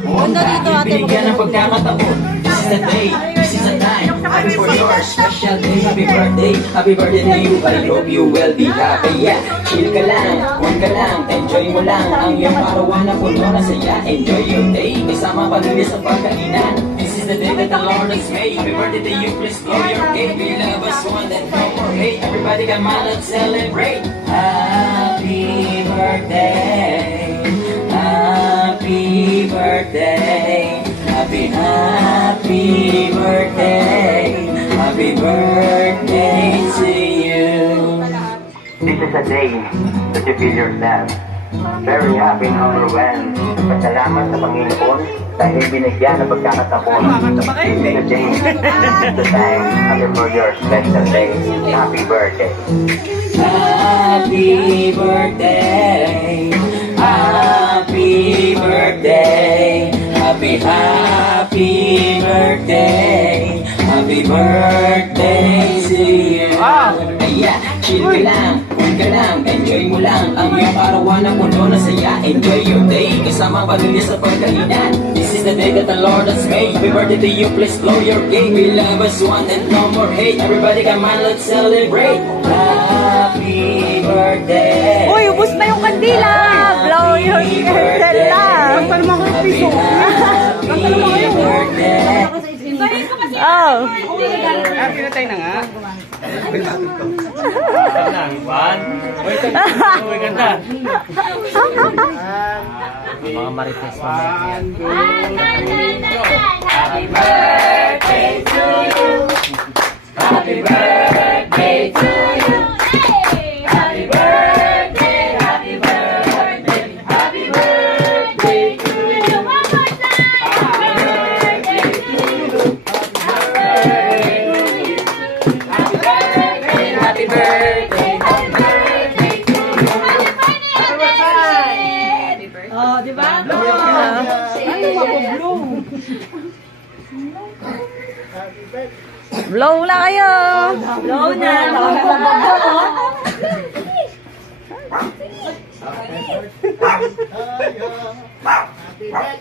Ganda dito ate. Bibigyan ng pagkakataon. This is the day, this is the time. Happy for your special day. Happy birthday to you. I hope you will be happy. Yeah, chill ka lang, huwag ka lang, enjoy mo lang. Ang iyong parawan na puno na saya. Enjoy your day, kasama pamilya sa pagkainan. This is the day that the Lord has made. Happy birthday to you, please blow your cake. We love us one and no more hate. Everybody come out and celebrate. Happy birthday. Happy birthday, happy birthday, happy birthday to you. This is a day that you feel yourself very happy and overwhelmed. Pasalamat sa Panginoon dahil binigyan ng pagkakataon. This is the day, this is the time, happy for your special day. Happy birthday. Happy birthday, happy birthday, happy birthday, happy birthday to you. Kaya, chill ka lang, huwag ka lang, enjoy mo lang. Ang iyong parawan na puno na saya. Enjoy your day, kasama pamilya sa pagkainan. This is the day that the Lord has made. Happy birthday to you, please blow your cake. We love us one and no more hate. Everybody come on, let's celebrate. Happy birthday. Uy, ubus na yung kandila. Blow your candle lang. Happy birthday. Oh. Pinatay na nga. Mga marites. Happy birthday to you. Happy birthday to you. Happy birthday, happy birthday, happy birthday to you. One more time. Happy birthday to you. Happy birthday, happy birthday, happy birthday to you. Happy birthday. Oh, di ba? Blow na kayo. Blow na.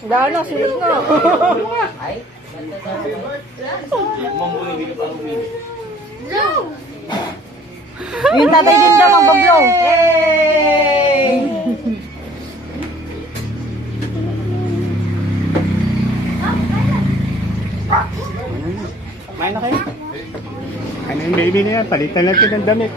Dahil na, sunod na. Yung tatay din daw magbablow. Kumain na kayo. Ano yung baby na yan? Palitan natin ng damit.